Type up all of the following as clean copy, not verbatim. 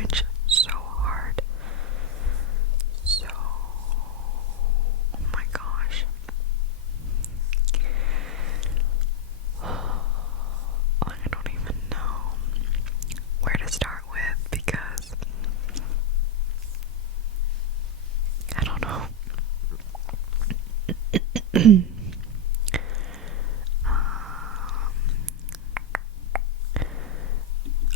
cringe so hard. So, oh my gosh. I don't even know where to start with because I don't know.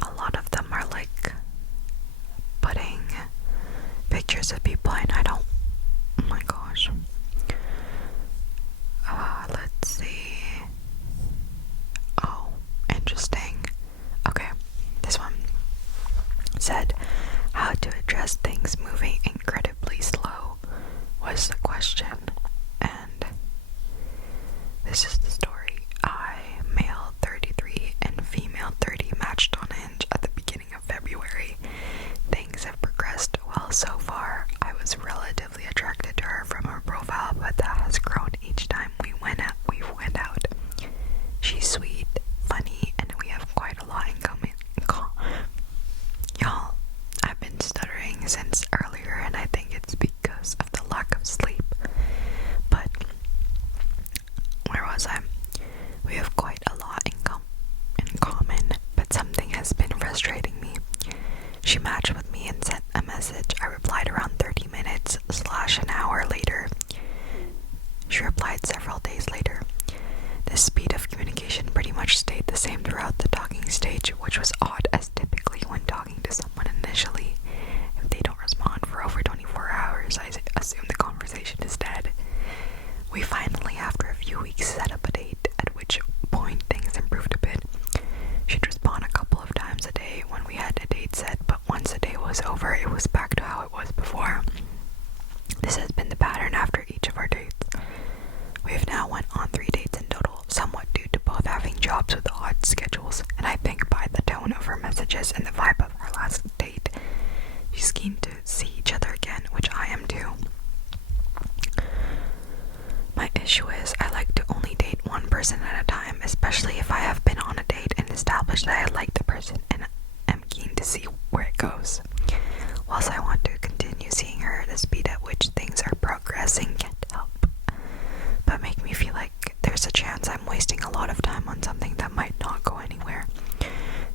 A lot of them are like putting pictures of people and I don't, oh my gosh. Let's see. Oh, interesting. Okay, this one said, how to address things moving incredibly slow was the question. And this is the story. I, male 33 and female 30, matched on Hinge at the beginning of February. Things have progressed well so far. I was relatively attracted to her from her profile, but that has grown each time we went out. She's sweet, funny, and we have quite a lot in common. Y'all, I've been stuttering since earlier, and I think it's because of the lack of sleep. But where was I? We have quite a lot in common, but something has been frustrating me. She matched with me and sent a message. I replied around 30 minutes / an hour later. She replied several days later. The speed of communication pretty much stayed the same throughout the talking stage, which was odd, as typically when talking to someone initially, if they don't respond for over 24 hours, I assume the conversation is dead. We finally, after a few weeks, set up a date, at which point things improved a bit. She'd respond a couple of times a day when we had a date set, but once the day was over, it was back to how it was before. This has been the pattern after each of our dates. We have now went on 3 dates in total, somewhat due to both having jobs with odd schedules, and I think by the tone of her messages and the vibe of our last date, she's keen to see each other again, which I am too. My issue is I like to only date one person at a time, especially if I have been on a date and established that I like the person and am keen to see where it goes. Whilst I want to continue seeing her, the speed at which things are progressing can't help but make me feel like there's a chance I'm wasting a lot of time on something that might not go anywhere.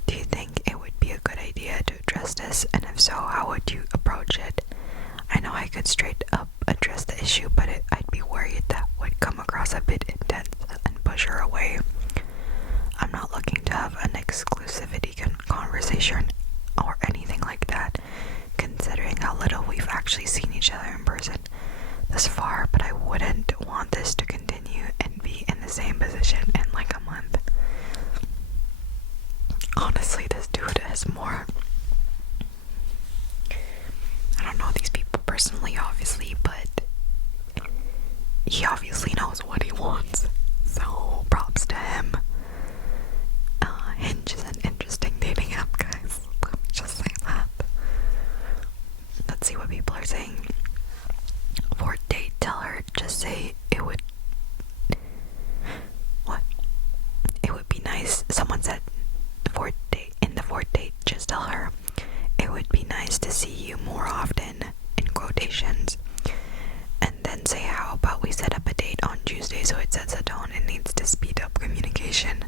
Do you think it would be a good idea to address this, and if so, how would you approach it? I know I could straight up address the issue, but I'd be worried that would come across a bit intense and push her away. I'm not looking to have an exclusivity conversation or anything like that, considering how little we've actually seen each other in person thus far, but I wouldn't want this to continue and be in the same position in like a month. Honestly, this dude is more, I don't know these people personally, obviously, but he obviously knows what he wants, so props to him. Hinge is an interesting dating app, guys. Let me just say that. Let's see what people are saying. For date, tell her, just say it would, what? It would be nice, someone said, in the fourth date, just tell her, it would be nice to see you more often, in quotations. And then say, how about we set up a date on Tuesday so it sets a tone and needs to speed up communication.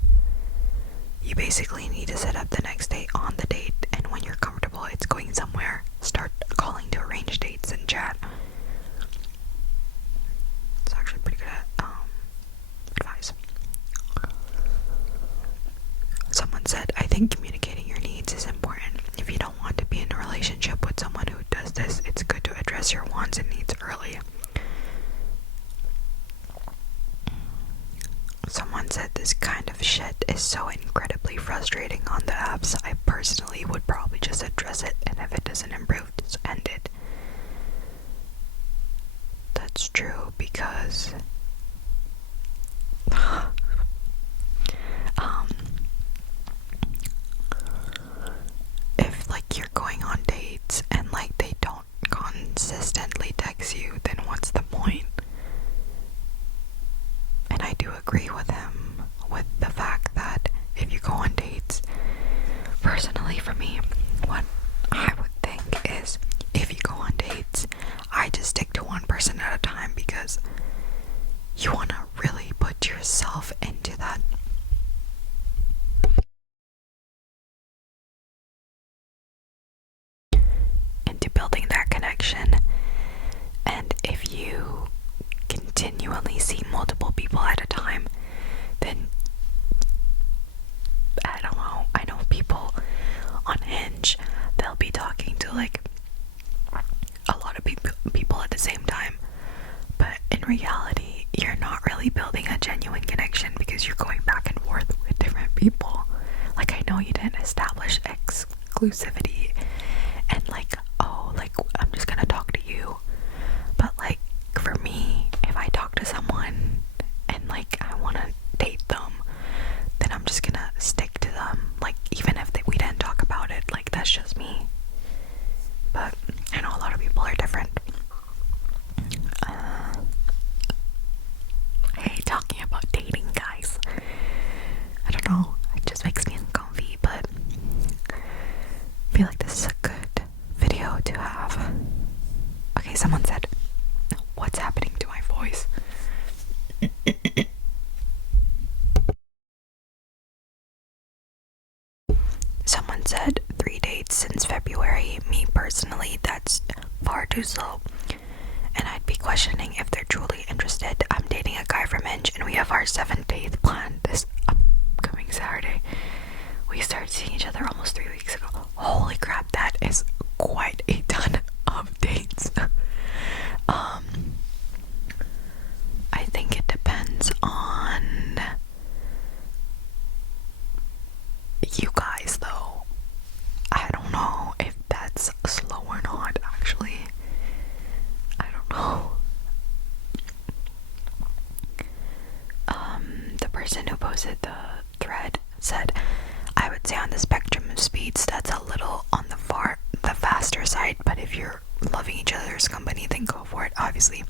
You basically need to set up the next date on the date, and when you're comfortable it's going somewhere, start calling to arrange dates and chat. It's actually pretty good at advice. Someone said, I think communicating your needs is important. If you don't want to be in a relationship with someone who does this, it's good to address your wants and needs early. Someone said, this kind of shit is so incredibly frustrating on the apps. I personally would probably just address it, and if it doesn't improve, just end it. That's true, because if like you're going on dates and like they don't consistently text you, then what's the point? And I do agree with him with the fact that if you go on dates, personally for me, what I would connection. And if you continually see multiple people at a time, then I don't know, I know people on Hinge, they'll be talking to like a lot of people at the same time, but in reality you're not really building a genuine connection because you're going back and forth with different people. Like, I know you didn't establish exclusivity and like, oh, like I'm just gonna talk to you, but like for me, if I talk to someone and like I want to date them, then I'm just gonna stick to them, like even if we didn't talk about it. Like, that's just me. But I know a lot of people are different. Hey, talking about dating, guys, I don't know, it just makes me uncomfy, but I feel like this is a good video to have. Okay, someone said, what's happening to my voice? Someone said 3 dates since February. Me personally, that's far too slow, and I'd be questioning if they're truly interested. I'm dating a guy from Hinge and we have our 7th date planned this upcoming Saturday. We started seeing each other almost 3 weeks ago. Holy crap, that is quite a ton of dates. I think it depends on you guys though. I don't know if that's slow or not, actually. I don't know. The person who posted the thread said, I would say on the spectrum of speeds, that's a little on the faster side, but if you're loving each other's company, then go for it, obviously.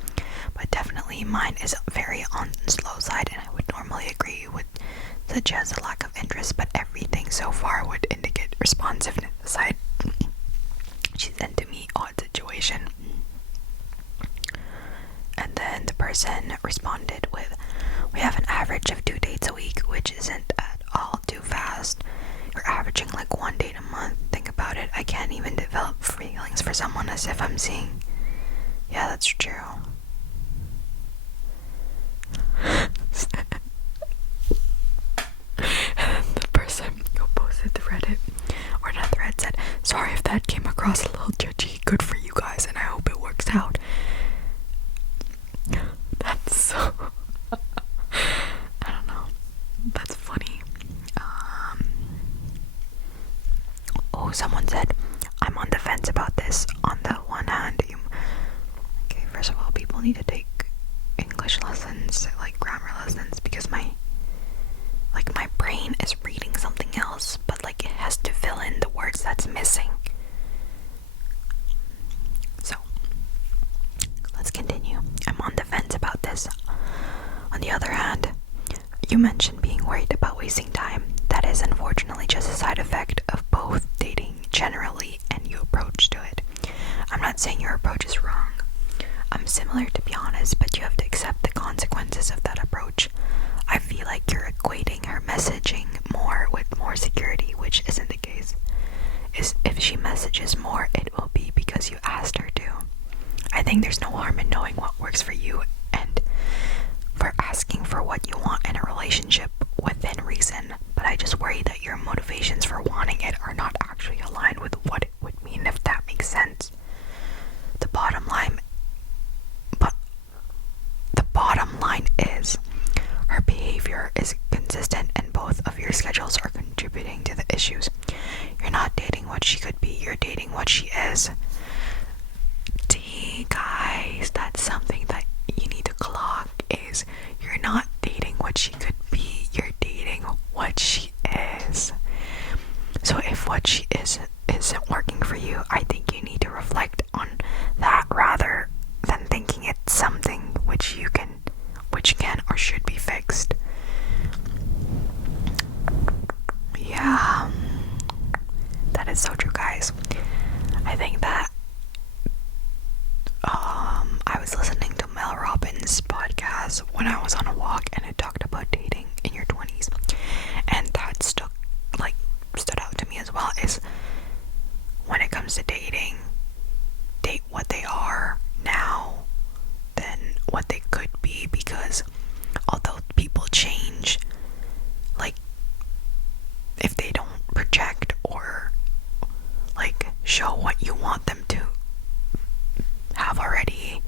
But definitely mine is very on the slow side, and I would normally agree with suggest a lack of interest, but everything so far would indicate responsiveness aside. She sent to me odd situation. And then the person responded with, we have an average of 2 dates a week, which isn't at all too fast. You're averaging like 1 date a month. Think about it. I can't even develop feelings for someone as if I'm seeing. Yeah, that's true. The person who posted the Reddit or the thread said, sorry if that came across a little judgy. Good for you guys, and I hope it works out. That's so I don't know, that's funny. Oh, someone said, I'm on the fence about this. On the one hand, okay, first of all, people need to take English lessons, like grammar lessons, because my brain is reading something else, but like it has to fill in the words that's missing. So let's continue. I'm on the fence about this. On the other hand, you mentioned being worried about wasting time. That is unfortunately just a side effect of both dating generally and your approach to it. I'm not saying your approach is wrong. I'm similar, to be honest, but you have to accept the consequences of that approach. I feel like you're equating her messaging more with more security, which isn't the case. If she messages more, it will be because you asked her to. I think there's no harm in knowing what works for you and for asking for what you want in a relationship within reason, but I just worry that your motivations for wanting it are not actually aligned with what it would mean, if that makes sense. The bottom line is her behavior is consistent and both of your schedules are contributing to the issues. You're not dating what she could be, you're dating what she is. Guys, that's something that you need to clock, is you're not dating what she could be, you're dating what she is. So if what she isn't working for you, I think you need to reflect on that rather than thinking it's something which can or should be fixed. Yeah, that is so true, guys. I think that I was listening to Mel Robbins' podcast when I was on a walk, and it talked about dating in your 20s, and that stood out to me as well. Is when it comes to dating, date what they are now than what they could be, because although people change, like if they don't project or like show what you want them to have already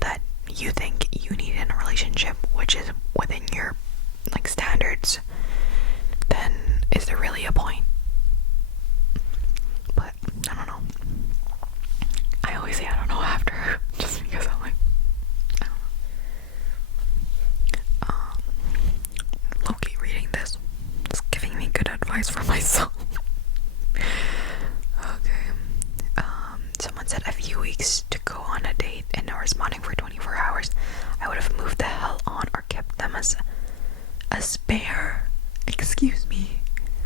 that you think you need in a relationship, which is within your like standards, then is there really a point? But I don't know. I always say I don't know after, just because I'm like, I don't know. Low-key reading this, it's giving me good advice for myself. Okay. Someone said a few weeks to go on a date and no responding for 24 hours. I would have moved the hell on or kept them as a spare. Excuse me.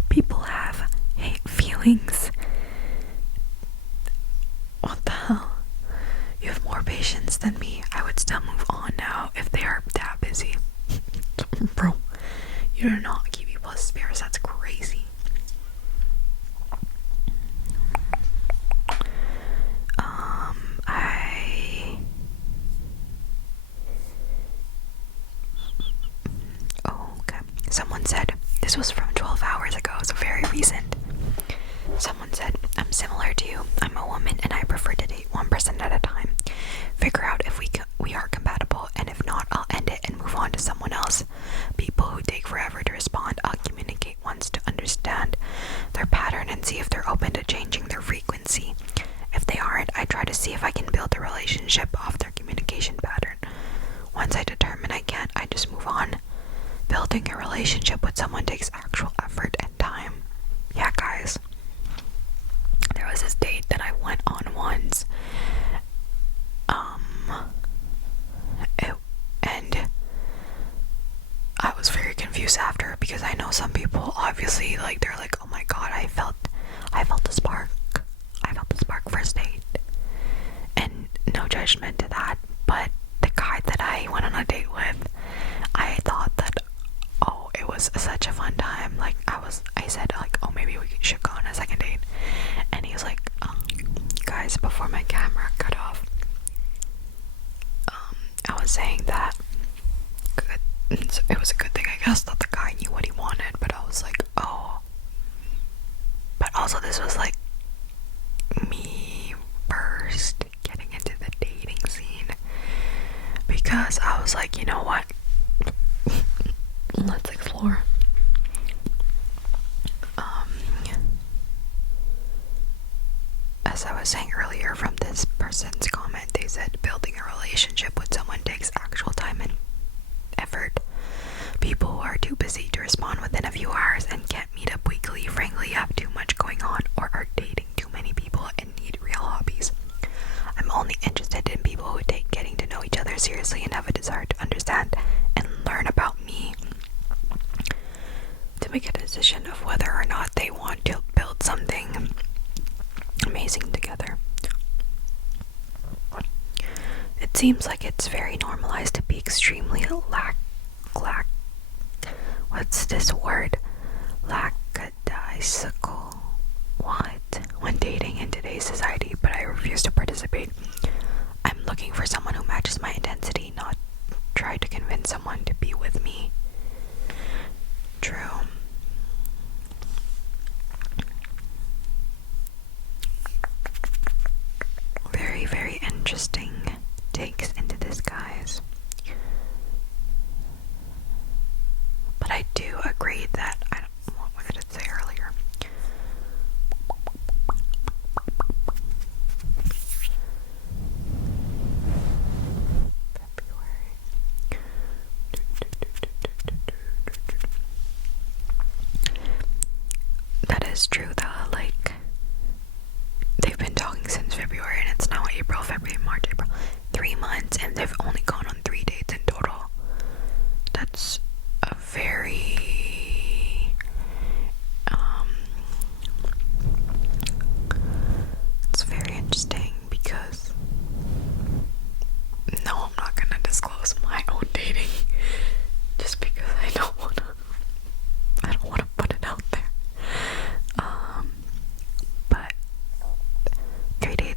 People have feelings. What the hell? You have more patience than me. I would still move on now if they are that busy. Bro, you do not keep people as spares. That's crazy. Okay. Someone said, this was from 12 hours ago, so very recent. Someone said, I'm similar to you. I'm a woman and I prefer to date one person at a time. Figure out if we are compatible, and if not, I'll end it and move on to someone else. People who take forever to respond, I'll communicate once to understand their pattern and see if they're open to changing their frequency. If they aren't, I try to see if I can build a relationship off their communication pattern. Once I determine I can't, I just move on. Building a relationship with someone takes actual effort and time. Yeah, guys. There was this date that I went on once. And I was very confused after, because I know some people obviously like they're like, oh my god, I felt the spark. I felt the spark first date. And no judgment to that, but the guy that I went on a date with, I thought that, oh, it was such a fun time. Like I said like, oh, maybe we should go on a second date. And he was like, guys, before my camera cut off, I was saying that it was a good thing, I guess, that the guy knew what he wanted, but I was like, oh. But also this was like me first getting into the dating scene, because I was like, you know what, let's explore. As I was saying earlier, from this person's comment, they said building a relationship with someone takes actual time and effort. People who are too busy to respond within a few hours and can't meet up weekly, frankly have too much going on, or are dating too many people and need real hobbies. I'm only interested in people who take getting to know each other seriously and have a desire to understand and learn about me, to make a decision of whether or not they want to build something amazing together. It seems like it's very normalized to be extremely what's this word? Lackadaisical. What? When dating in today's society, but I refuse to participate. I'm looking for someone who matches my intensity, not try to convince someone to be with me. True. Very, very interesting takes into this, guys. But I do agree that what did it say earlier? February.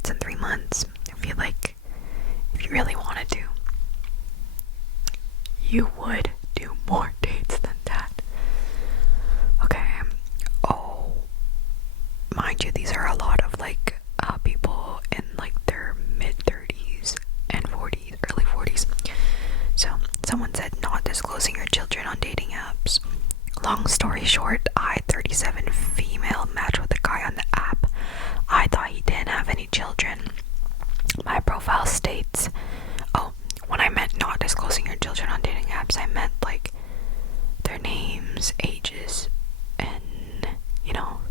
dates in 3 months. I feel like if you really wanted to, you would do more dates than that. Okay. Oh, mind you, these are a lot of like people in like their mid 30s and 40s, early 40s. So someone said not disclosing your children on dating apps. Long story short, I, 37 female, matched with a guy on the app. I thought he didn't have any children. My profile states, oh, when I meant not disclosing your children on dating apps, I meant like their names, ages, and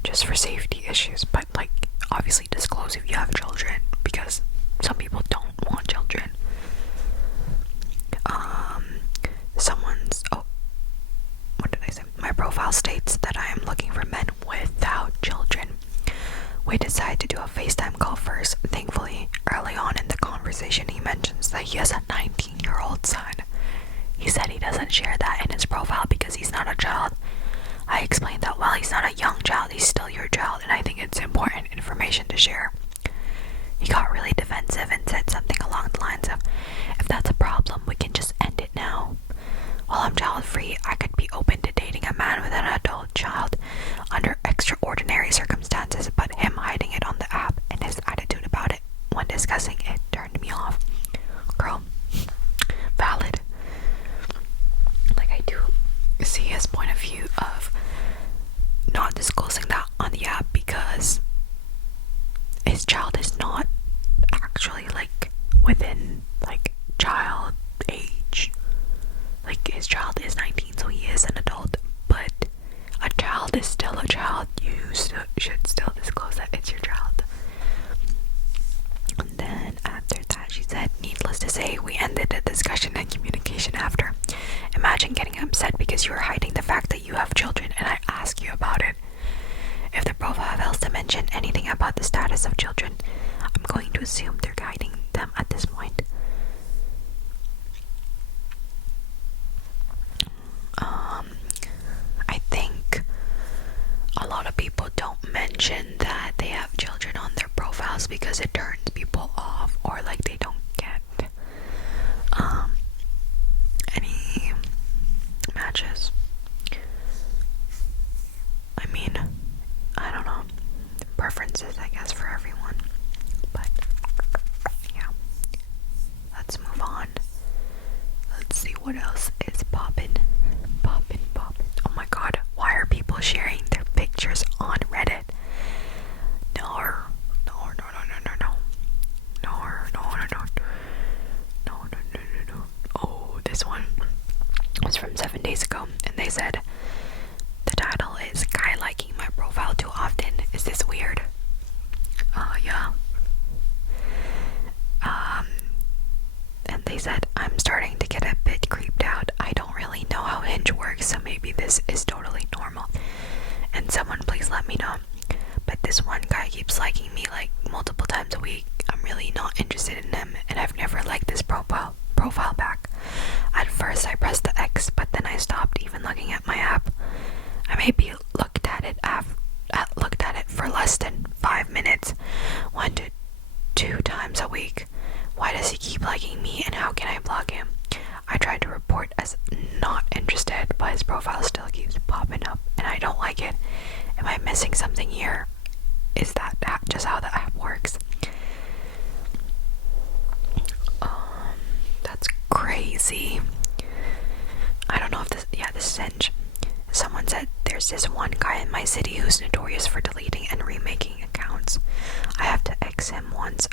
just for safety issues. But like obviously disclose if you have children, because some people don't want children. What did I say? My profile states that I am looking for men without children. We decided to do a FaceTime call first. Thankfully, early on in the conversation, he mentions that he has a 19-year-old son. He said he doesn't share that in his profile because he's not a child. I explained that while he's not a young child, he's still your child, and I think it's important information to share. He got really defensive and said something along the lines of, if that's a problem, we can just end it now. While I'm child-free, I could be open to dating a man with an adult child under extraordinary circumstances, but him hiding it on the app and his attitude about it when discussing it turned me off. Girl, valid. Like, I do see his point of view of not disclosing that on the app because his child is not actually like within like child age. Like, his child is 19, so he is an adult, but a child is still a child. You should still disclose that it's your child. And then after that, she said, needless to say, we ended the discussion and communication after. Imagine getting upset because you are hiding the fact that you have children and I ask you about it. If the profile fails to mention anything about the status of children, I'm going to assume they're hiding them at this point. I think a lot of people don't mention that they have children on their profiles because it turns people off, or like they don't get any matches. I mean, I don't know, preferences I guess for everyone, but yeah, let's move on. Let's see what else is poppin'. Oh my god, why are people sharing their pictures on Reddit? No. Oh, this one was from 7 days ago, and they said, the title is Guy Liking My Profile Too Often. Is this weird? Yeah. And they said, I'm starting to get a bit creeped out. I don't really know how Hinge works, so maybe this is totally normal. And someone please let me know. But this one guy keeps liking me like multiple times a week. I'm really not interested in him, and I've never liked this profile back. At first I pressed the X, but then I stopped even looking at my app. I maybe looked at it for less than 5 minutes, 1 to 2 times a week. Why does he keep liking me, and how can I block him? I tried to report as not interested, but his profile still keeps popping up, and I don't like it. Am I missing something here? Is that just how the app works? That's crazy. I don't know if this is Hinge. Someone said there's this one guy in my city who's notorious for deleting and remaking accounts. I have to X him once